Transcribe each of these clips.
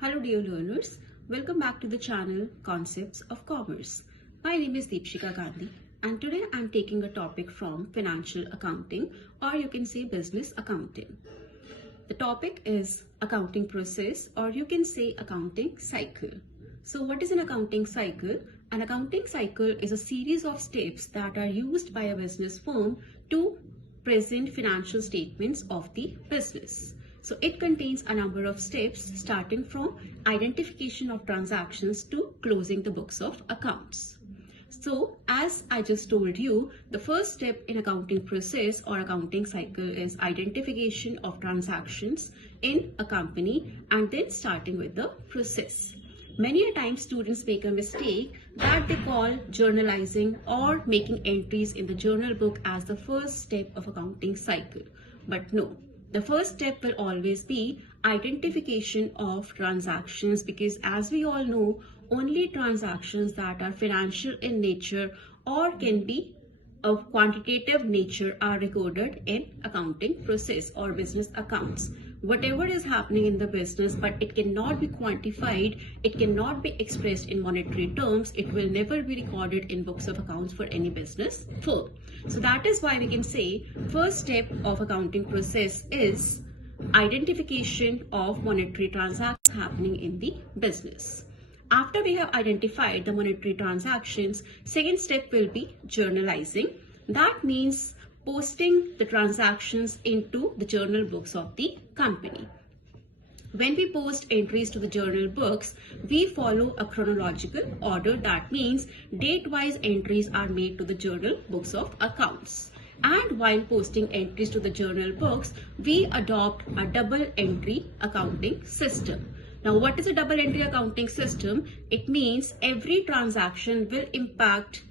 Hello dear learners, welcome back to the channel Concepts of Commerce. My name is Deepshika Gandhi and today I am taking a topic from financial accounting, or you can say business accounting. The topic is accounting process, or you can say accounting cycle. So what is an accounting cycle? An accounting cycle is a series of steps that are used by a business firm to present financial statements of the business. So it contains a number of steps starting from identification of transactions to closing the books of accounts. So as I just told you, the first step in accounting process or accounting cycle is identification of transactions in a company and then starting with the process. Many a time students make a mistake that they call journalizing or making entries in the journal book as the first step of accounting cycle. But no, the first step will always be identification of transactions, because as we all know, only transactions that are financial in nature or can be of quantitative nature are recorded in accounting process or business accounts. Whatever is happening in the business, but it cannot be quantified, it cannot be expressed in monetary terms, it will never be recorded in books of accounts for any business firm. So that is why we can say first step of accounting process is identification of monetary transactions happening in the business. After we have identified the monetary transactions, second step will be journalizing. That means posting the transactions into the journal books of the company. When we post entries to the journal books, we follow a chronological order. That means date-wise entries are made to the journal books of accounts. And while posting entries to the journal books, we adopt a double entry accounting system. Now, what is a double entry accounting system? It means every transaction will impact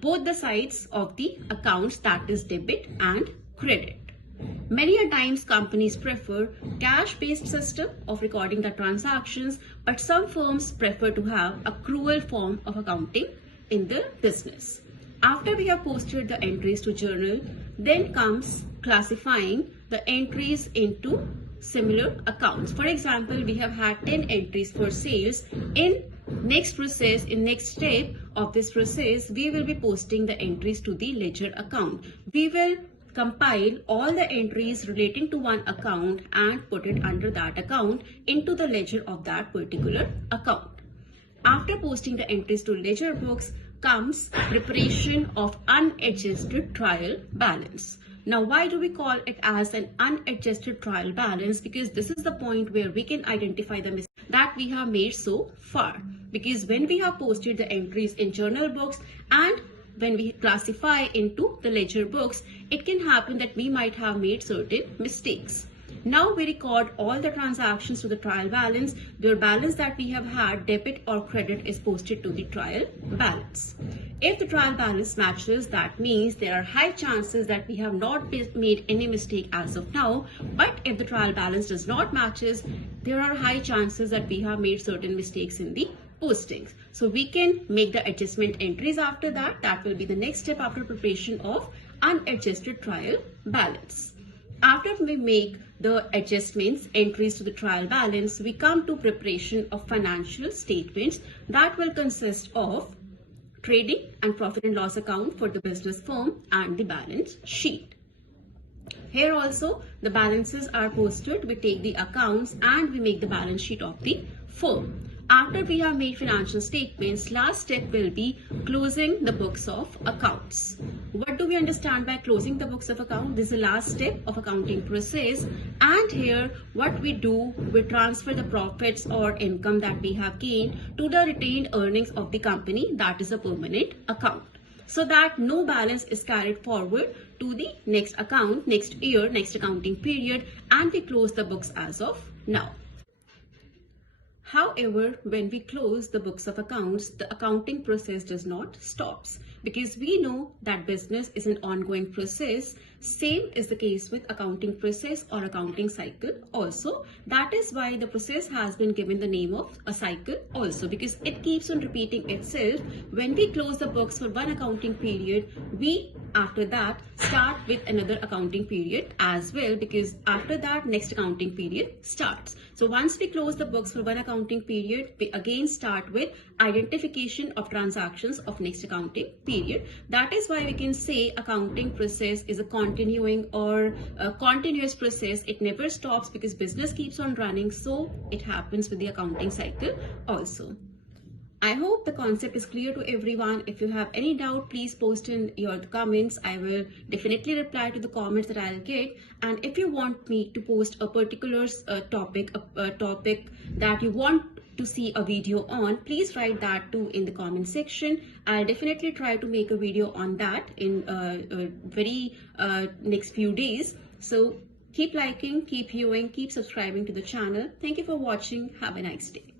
both the sides of the accounts, that is debit and credit. Many a times companies prefer cash-based system of recording the transactions, but some firms prefer to have accrual form of accounting in the business. After we have posted the entries to journal, then comes classifying the entries into similar accounts. For example, we have had 10 entries for sales. In next step of this process, we will be posting the entries to the ledger account. We will compile all the entries relating to one account and put it under that account into the ledger of that particular account. After posting the entries to ledger books comes preparation of unadjusted trial balance. Now, why do we call it as an unadjusted trial balance? Because this is the point where we can identify the mistakes that we have made so far. Because when we have posted the entries in journal books and when we classify into the ledger books, it can happen that we might have made certain mistakes. Now we record all the transactions to the trial balance. The balance that we have had, debit or credit, is posted to the trial balance. If the trial balance matches, that means there are high chances that we have not made any mistake as of now. But if the trial balance does not matches, there are high chances that we have made certain mistakes in the postings. So we can make the adjustment entries after that. That will be the next step after preparation of unadjusted trial balance. After we make the adjustments, entries to the trial balance, we come to preparation of financial statements that will consist of trading and profit and loss account for the business firm and the balance sheet. Here also the balances are posted. We take the accounts and we make the balance sheet of the firm. After we have made financial statements, last step will be closing the books of accounts. What do we understand by closing the books of account? This is the last step of accounting process. And here what we do, we transfer the profits or income that we have gained to the retained earnings of the company, that is a permanent account, so that no balance is carried forward to the next account, next year, next accounting period, and we close the books as of now. However, when we close the books of accounts, the accounting process does not stop, because we know that business is an ongoing process. Same is the case with accounting process or accounting cycle also. That is why the process has been given the name of a cycle also, because it keeps on repeating itself. When we close the books for one accounting period, we after that start with another accounting period as well, because after that next accounting period starts. So once we close the books for one accounting period, we again start with identification of transactions of next accounting period. That is why we can say accounting process is a continuing or a continuous process. It never stops because business keeps on running. So it happens with the accounting cycle also. I hope the concept is clear to everyone. If you have any doubt, please post in your comments. I will definitely reply to the comments that I'll get. And if you want me to post a particular topic, a topic that you want to see a video on, please write that too in the comment section. I'll definitely try to make a video on that in very next few days. So keep liking, keep viewing, keep subscribing to the channel. Thank you for watching. Have a nice day.